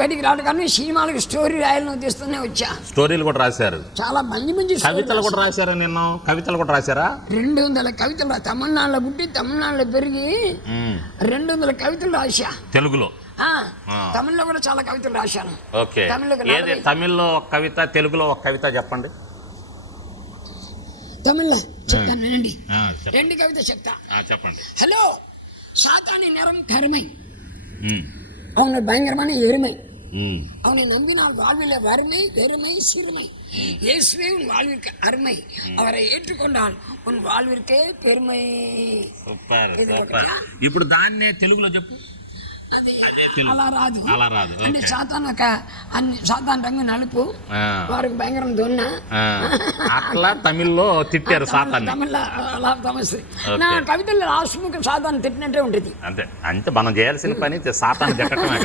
బయటికి రావడం కానీ సినిమాలకు స్టోరీ రాయాలని ఉద్దేశంతోనే వచ్చా. స్టోరీలు కూడా రాశారు, చాలా మంచి మంచి కవితలు కూడా రాశారు. నిన్న కవితలు కూడా రాశారా? 200 కవితలు. తమిళనాడులో పుట్టి తమిళనాడులో పెరిగి 200 కవితలు రాశా తెలుగులో. తమిళ్లో కూడా చాలా కవితలు రాశాను. ఓకే, తమిళ్లో ఒక కవిత, తెలుగులో ఒక కవిత చెప్పండి. తమిళ్లో చెప్తాను వినండి. 2 కవిత చెప్తా, చెప్పండి. హలో, சாத்தானி நிறம் கருமை, அவனை பயங்கரமான எருமை, அவனை நம்பினால் வாழ்வில் வறுமை வெறுமை சிறுமை, இயேசுவே உன் வாழ்விற்கு அருமை, அவரை ఏற்றுకొండాల్ உன் வாழ்விற்కే பெருமை. Super super. ఇప్పుడు దాన్నే తెలుగులో చెప్పు. అలా రాదు అంటే సాతాన్ రంగు నలుపు, వారికి భయంకరం దొన్న, అట్లా తమిళ్లో తిట్టారు సాతాన్. తమిళ్లో అలా తమస్సు. నా కవితల్లో రాష్ట్రముఖ సాతాన్ తిట్టినట్టే ఉంటుంది. అంతే, అంటే మనం చేయాల్సిన పని సాతాన్ తిట్టడమే.